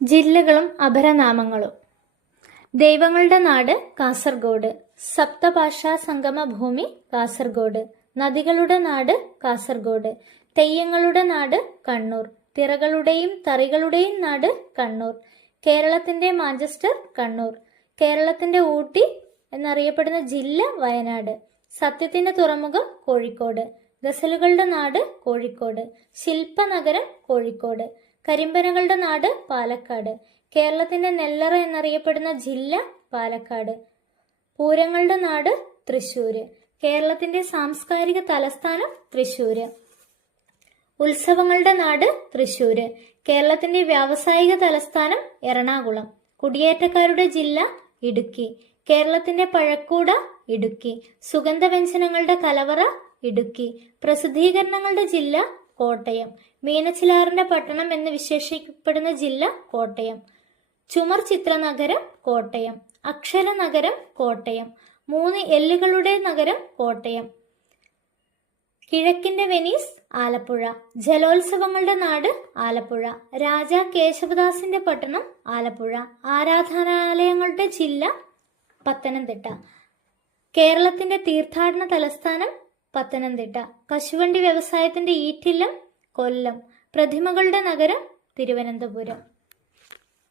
ജില്ലകളും അപരനാമങ്ങളും. ദൈവങ്ങളുടെ നാട് കാസർഗോഡ്. സപ്തഭാഷാ സംഗമ ഭൂമി കാസർഗോഡ്. നദികളുടെ നാട് കാസർഗോഡ്. തെയ്യങ്ങളുടെ നാട് കണ്ണൂർ. തിറകളുടെയും തറികളുടെയും നാട് കണ്ണൂർ. കേരളത്തിന്റെ മാഞ്ചസ്റ്റർ കണ്ണൂർ. കേരളത്തിന്റെ ഊട്ടി എന്നറിയപ്പെടുന്ന ജില്ല വയനാട്. സത്യത്തിന്റെ തുറമുഖം കോഴിക്കോട്. ഗസലുകളുടെ നാട് കോഴിക്കോട്. ശില്പനഗരം കോഴിക്കോട്. കരിമ്പനകളുടെ നാട് പാലക്കാട്. കേരളത്തിന്റെ നെല്ലറ എന്നറിയപ്പെടുന്ന ജില്ല പാലക്കാട്. പൂരങ്ങളുടെ നാട് തൃശ്ശൂര്. കേരളത്തിന്റെ സാംസ്കാരിക തലസ്ഥാനം തൃശ്ശൂര്. ഉത്സവങ്ങളുടെ നാട് തൃശ്ശൂര്. കേരളത്തിന്റെ വ്യാവസായിക തലസ്ഥാനം എറണാകുളം. കുടിയേറ്റക്കാരുടെ ജില്ല ഇടുക്കി. കേരളത്തിന്റെ പഴക്കൂട ഇടുക്കി. സുഗന്ധവ്യഞ്ജനങ്ങളുടെ കലവറ ഇടുക്കി. പ്രസിദ്ധീകരണങ്ങളുടെ ജില്ല കോട്ടയം. മീനച്ചിലാറിന്റെ പട്ടണം എന്ന് വിശേഷിക്കപ്പെടുന്ന ജില്ല കോട്ടയം. ചുമർ ചിത്രനഗരം കോട്ടയം. അക്ഷര നഗരം കോട്ടയം. 3 എല്ലുകളുടെ നഗരം കോട്ടയം. കിഴക്കിന്റെ വെനീസ് ആലപ്പുഴ. ജലോത്സവങ്ങളുടെ നാട് ആലപ്പുഴ. രാജാ കേശവദാസിന്റെ പട്ടണം ആലപ്പുഴ. ആരാധനാലയങ്ങളുടെ ജില്ല പത്തനംതിട്ട. കേരളത്തിന്റെ തീർത്ഥാടന തലസ്ഥാനം പത്തനംതിട്ട. കശുവണ്ടി വ്യവസായത്തിന്റെ ഈറ്റില്ലം കൊല്ലം. പ്രതിമകളുടെ നഗരം തിരുവനന്തപുരം.